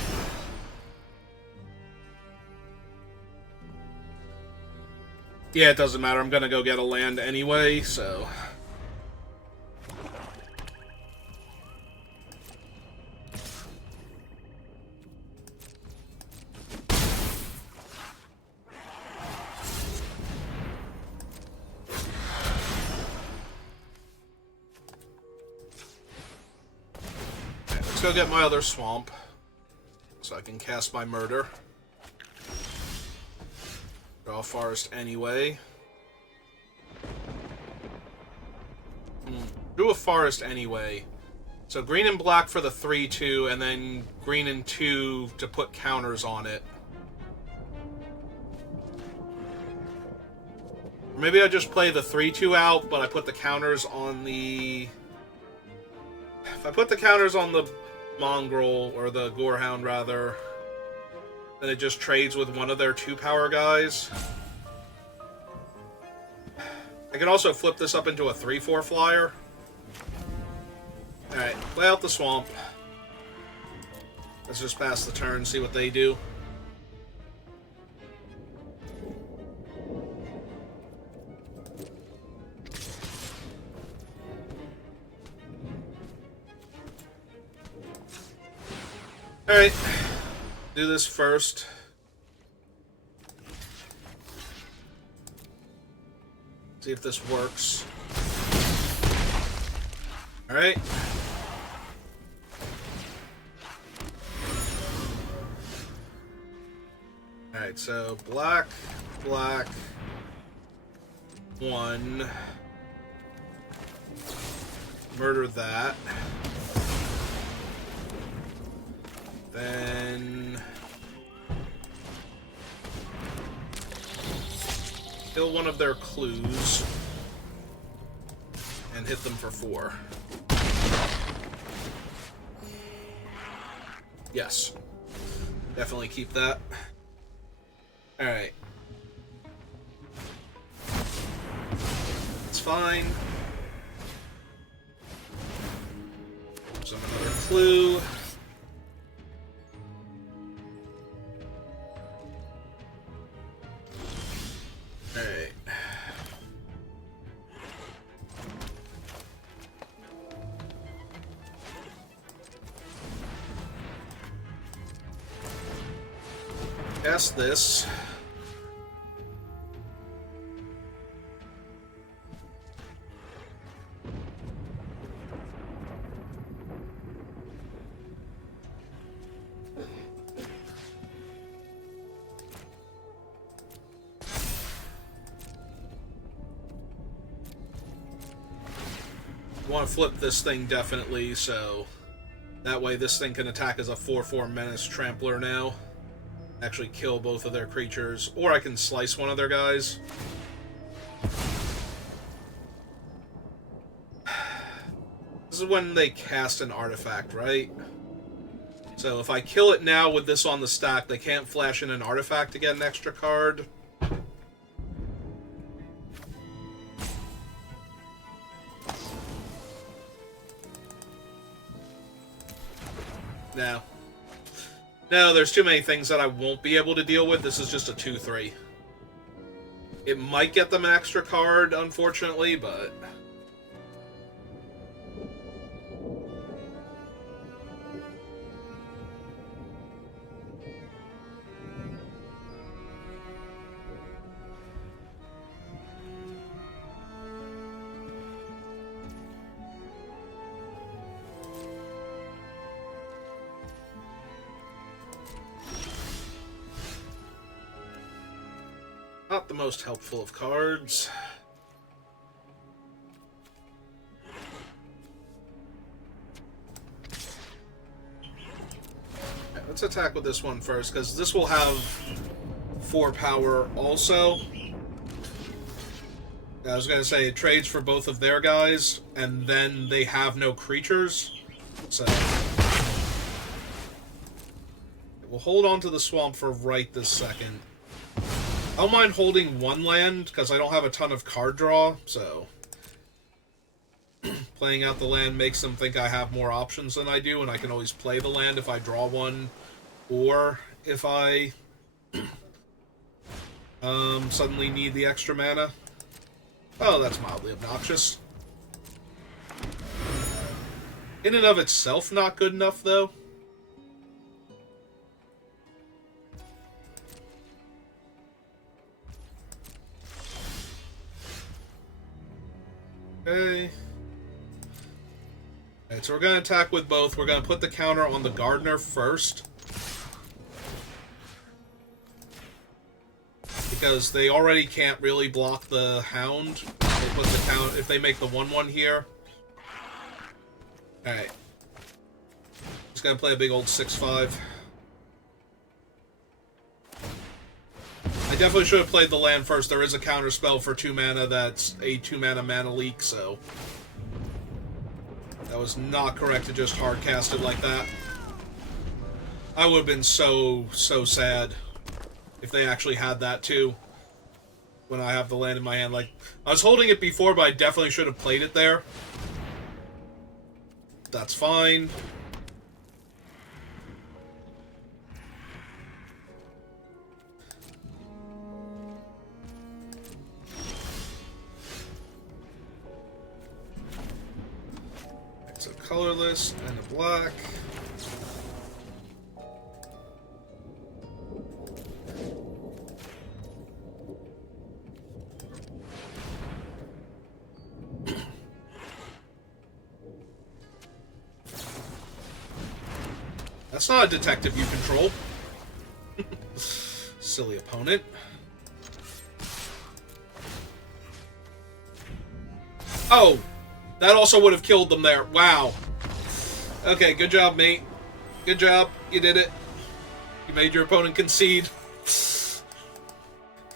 Yeah, it doesn't matter. I'm gonna go get a land anyway, so... Let's go get my other swamp, so I can cast my murder. Draw a forest anyway. Drew a forest anyway. So green and black for the 3-2, and then green and 2 to put counters on it. Or maybe I just play the 3-2 out, but I put the counters on the... If I put the counters on the Mongrel, or the Gorehound rather, then it just trades with one of their 2-power guys. I can also flip this up into a 3-4 flyer. Alright, play out the swamp. Let's just pass the turn, see what they do. Alright, do this first. See if this works. Alright. Alright, so black, black, 1. Murder that. Then kill one of their clues and hit them for 4. Yes. Definitely keep that. Alright. It's fine. Summon another clue. Alright. Cast this. want to flip this thing definitely, so that way this thing can attack as a 4/4 Menace Trampler now. Actually kill both of their creatures, or I can slice one of their guys. This is when they cast an artifact, right? So if I kill it now with this on the stack, they can't flash in an artifact to get an extra card. No. No, there's too many things that I won't be able to deal with. This is just a 2/3. It might get them an extra card, unfortunately, but... not the most helpful of cards. Okay, let's attack with this one first, because this will have 4 power also. I was going to say, it trades for both of their guys, and then they have no creatures. So... we'll hold on to the swamp for right this second. I don't mind holding one land, because I don't have a ton of card draw, so... playing out the land makes them think I have more options than I do, and I can always play the land if I draw one, or if I suddenly need the extra mana. Oh, that's mildly obnoxious. In and of itself, not good enough, though. Okay. Alright, so we're going to attack with both. We're going to put the counter on the Gardener first. Because they already can't really block the Hound. They put the count if they make the 1/1 here. Alright. Just going to play a big old 6/5. I definitely should have played the land first. There is a counter spell for 2 mana that's a 2 mana leak, so... that was not correct to just hard cast it like that. I would have been so sad if they actually had that too. When I have the land in my hand. Like, I was holding it before, but I definitely should have played it there. That's fine. It's a colorless and a black. That's not a detective you control. Silly opponent. Oh! That also would have killed them there. Wow. Okay, good job, mate. Good job. You did it. You made your opponent concede.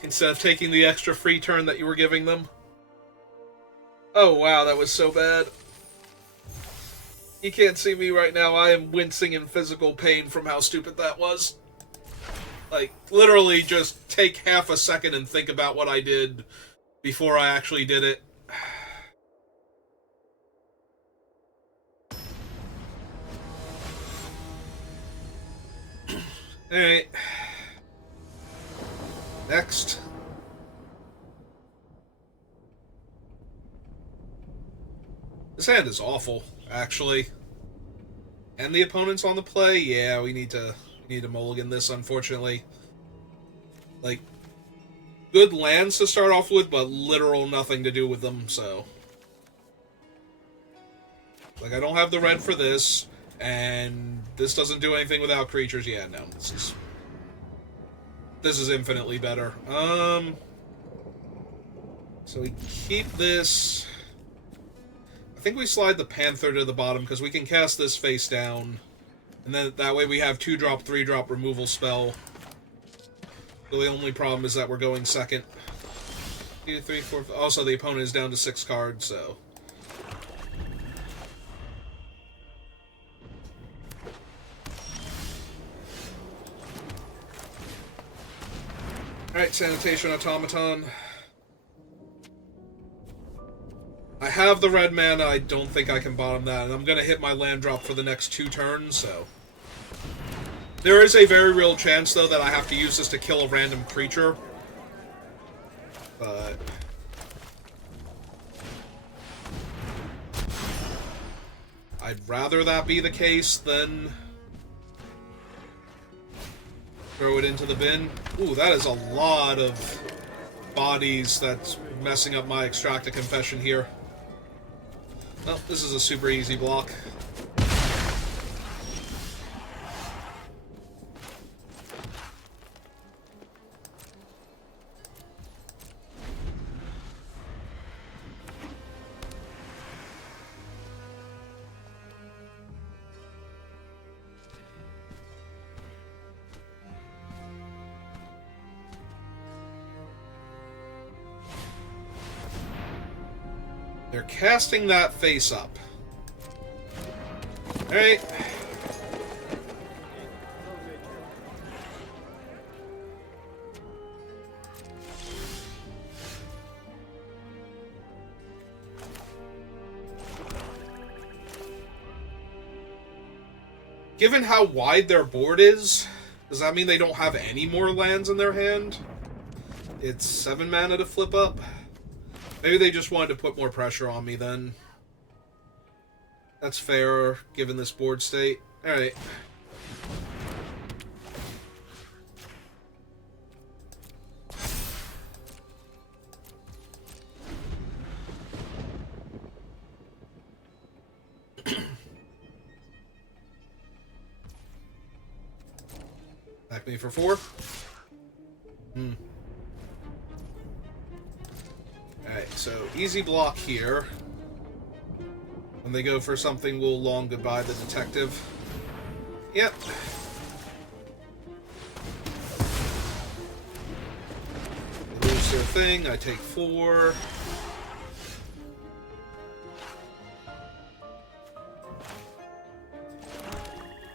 Instead of taking the extra free turn that you were giving them. Oh, wow, that was so bad. You can't see me right now. I am wincing in physical pain from how stupid that was. Like, literally just take half a second and think about what I did before I actually did it. Alright. Next. This hand is awful, actually. And the opponent's on the play? Yeah, we need to mulligan this, unfortunately. Like, good lands to start off with, but literal nothing to do with them, so... like, I don't have the red for this, and this doesn't do anything without creatures. Yeah, no, this is infinitely better. So we keep this... I think we slide the Panther to the bottom, because we can cast this face down. And then that way we have 2-drop, 3-drop removal spell. So the only problem is that we're going second. 2, 3, 4... Also, the opponent is down to 6 cards, so... Alright, Sanitation Automaton. I have the red mana, I don't think I can bottom that, and I'm gonna hit my land drop for the next 2 turns, so... There is a very real chance, though, that I have to use this to kill a random creature. But... I'd rather that be the case than... throw it into the bin. Ooh, that is a lot of bodies that's messing up my Extract a Confession here. Well, this is a super easy block. They're casting that face up. Alright. Given how wide their board is, does that mean they don't have any more lands in their hand? It's 7 mana to flip up. Maybe they just wanted to put more pressure on me then. That's fair, given this board state. Alright. Back me for 4. Alright, so easy block here. When they go for something, we'll long goodbye the detective. Yep. They lose their thing, I take 4.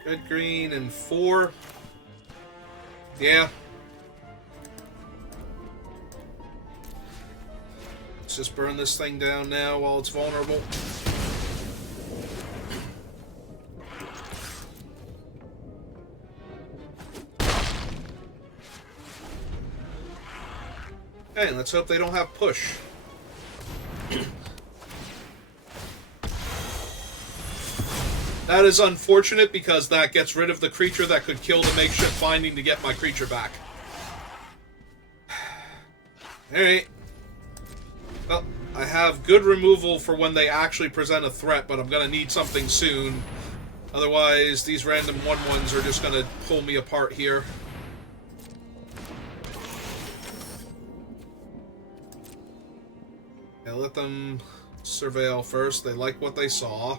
Red, green, and 4. Yeah. Let's just burn this thing down now while it's vulnerable. Okay, let's hope they don't have push. That is unfortunate because that gets rid of the creature that could kill the makeshift binding to get my creature back. Alright. Well, I have good removal for when they actually present a threat, but I'm going to need something soon. Otherwise, these random 1/1s are just going to pull me apart here. Yeah, let them surveil first. They like what they saw.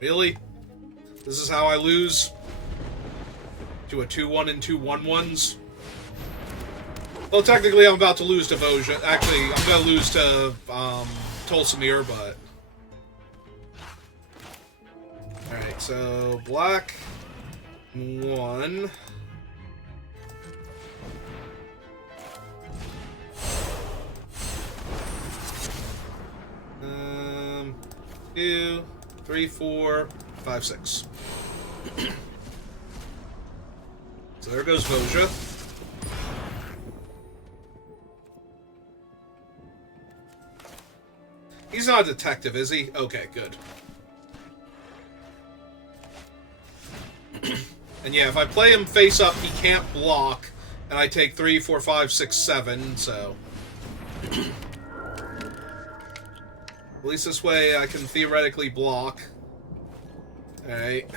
Really? This is how I lose? To a 2/1 and 2 1/1s? Well, technically I'm about to lose to Voja. Actually, I'm going to lose to Tolsimir, but... Alright, so black 1. 2, 3, 4, 5, 6. So there goes Voja. He's not a detective, is he? Okay, good. And yeah, if I play him face up, he can't block, and I take 3, 4, 5, 6, 7, so... At least this way I can theoretically block. Alright.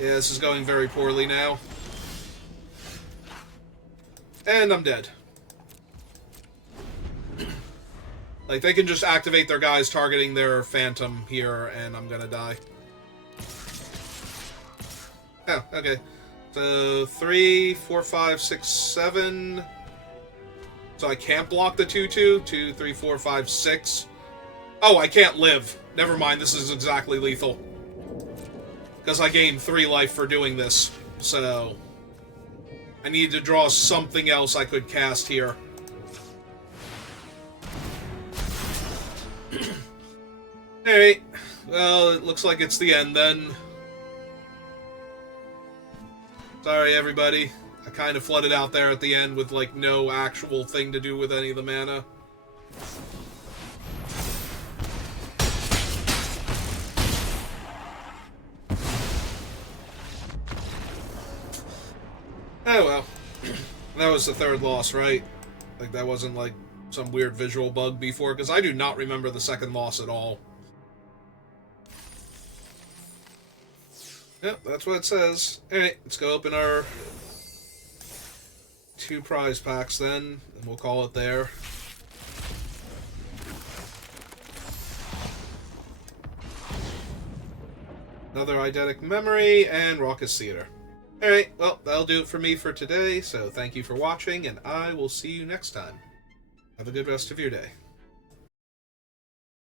Yeah, this is going very poorly now. And I'm dead. Like, they can just activate their guys targeting their phantom here, and I'm gonna die. Oh, okay. So, 3, 4, 5, 6, 7... So I can't block the 2-2. 2, 3, 4, 5, 6. Oh, I can't live. Never mind, this is exactly lethal. Because I gained 3 life for doing this. So I need to draw something else I could cast here. Alright. Well, it looks like it's the end then. Sorry, everybody. I kind of flooded out there at the end with, like, no actual thing to do with any of the mana. Oh, well. That was the 3rd loss, right? Like, that wasn't, like, some weird visual bug before, because I do not remember the 2nd loss at all. Yep, that's what it says. Alright, let's go open our 2 prize packs then, and we'll call it there. Another eidetic memory, and Raucous Theater. Alright, well, that'll do it for me for today, so thank you for watching, and I will see you next time. Have a good rest of your day.